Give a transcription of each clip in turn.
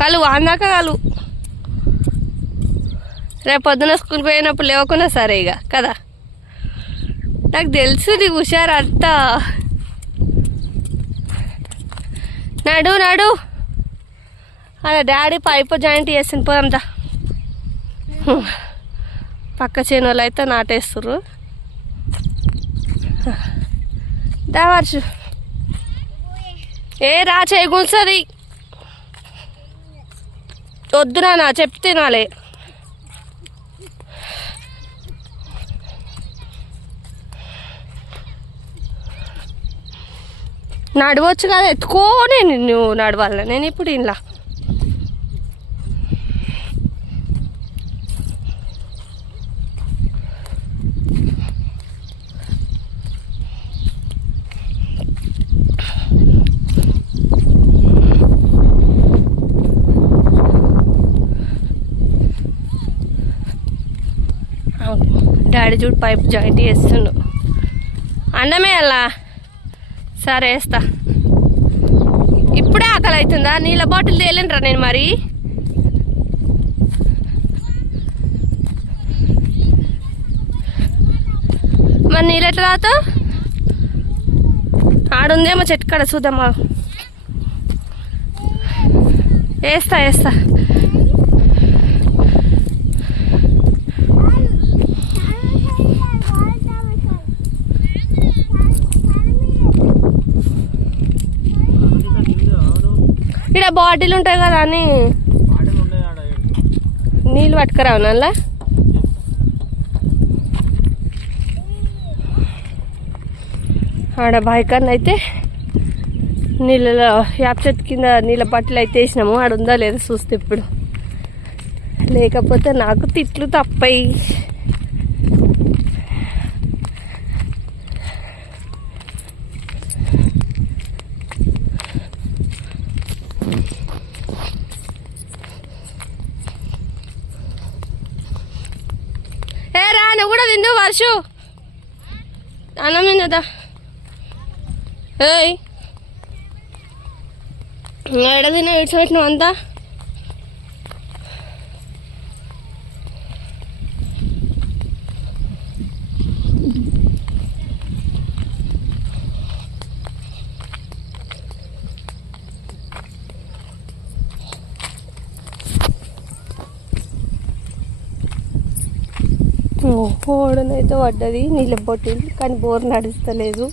కలు అందాక కలు. రేపు పొద్దున స్కూల్కి పోయినప్పుడు లేవకున్నా సరే ఇక కదా? నాకు తెలుసు నీకు హుషారు అంతా. నడు నడు. అలా డాడీ పైపు జాయింట్ చేసింది పోదాందా పక్క చేను వాళ్ళు అయితే నాటేస్తుర్రు. దావర్చు ఏ రా చేయకూల్సది వద్దు నా చెప్తే నాలే నడవచ్చు కదా ఎత్తుకోనే నిన్ను నడవాలి నేను ఇప్పుడు ఇలా డాడీ చూడు పైప్ జాయింట్ చేస్తుండు. అన్నమే అలా. సరే వేస్తా. ఇప్పుడే ఆకలి అవుతుందా నీళ్ళ బాటిల్ తేలినరా నేను మరి? మరి నీళ్ళు ఎట్లా తాగుతావు? ఆడుందేమో చెట్టు కాడ చూద్దామా వేస్తా వేస్తా. ఇక్కడ బాటిల్ ఉంటాయి కదా అని. నీళ్ళు పట్టుకురావు నల్లా ఆడ బాయికన్నా అయితే నీళ్ళలో యాప్ చెట్టు కింద నీళ్ళ బట్టలు అయితే వేసినాము. ఆడ ఉందా లేదా చూస్తే ఇప్పుడు. లేకపోతే నాకు తిట్లు తప్పాయి ఏ రా నువ్వు కూడా తిందు వర్షు అన్నం తిన్నదా ఏయ్. ఎడ తిన ఇడిచిపెట్టినావు అంతా? ఓడనైతే పడ్డది నీళ్ళ బొట్టిల్ కానీ బోర్ నడుస్తలేదు.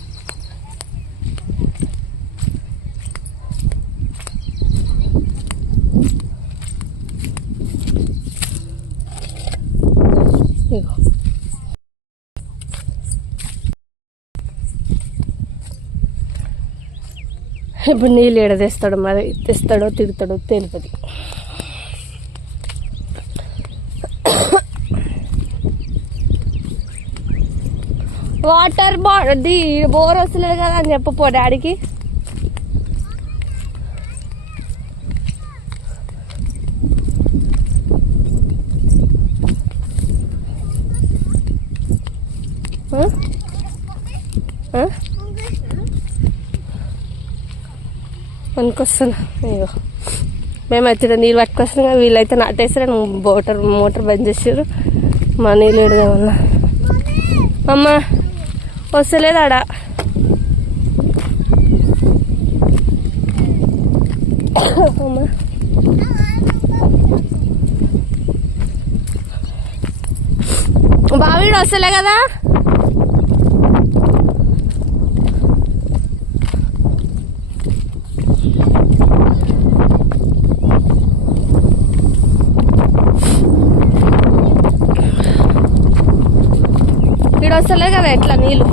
ఇగో. ఇప్పుడు నీళ్ళు ఎడదేస్తాడు మరి తెస్తాడో తిడతాడో తెలియదు. వాటర్ బాడీ బోర్ వస్తలేదు కదా అని చెప్పపో డాడీకి? పనికొస్తున్నా. అయ్యో మేము వచ్చిన నీళ్ళు పట్టుకొస్తున్నాం వీళ్ళైతే నాటేసారు మోటార్ మోటార్ బంద్ చేసారు మా నీళ్ళు అమ్మ. వస్తలేదు ఆడ బావిడు వస్తలే కదా వస్తలే కదా ఎట్లా నీళ్ళు?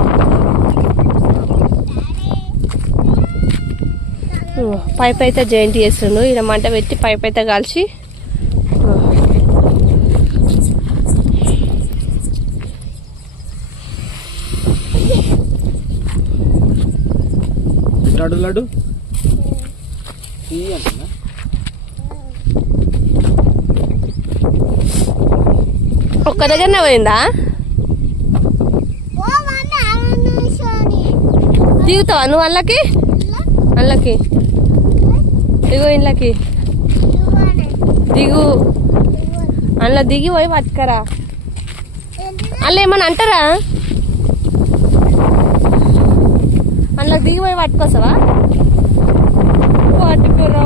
పైప్ అయితే జాయింట్ చేస్తుండు. ఈడ మంట పెట్టి పైప్ అయితే కాల్చి లడ్డు లడ్డు. ఒక్క దగ్గరనే పోయిందా? దిగుతావా నువ్వు అల్లకి? అల్లకి. ఇగో ఇళ్ళకి దిగు. అందులో దిగి పోయి పట్టుకరా. అందులో ఏమన్నా అంటారా? అందులో దిగి పోయి పట్టుకొస్తావా? పట్టుకోరా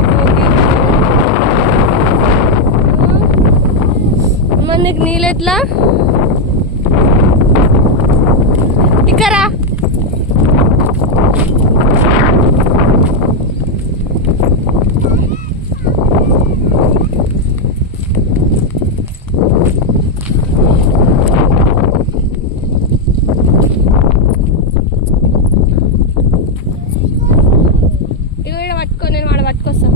మరి నీకు నీళ్ళు ఎట్లా? పట్టుకొస్తాం.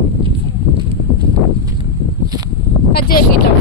కట్ చేసి ఇట్లా.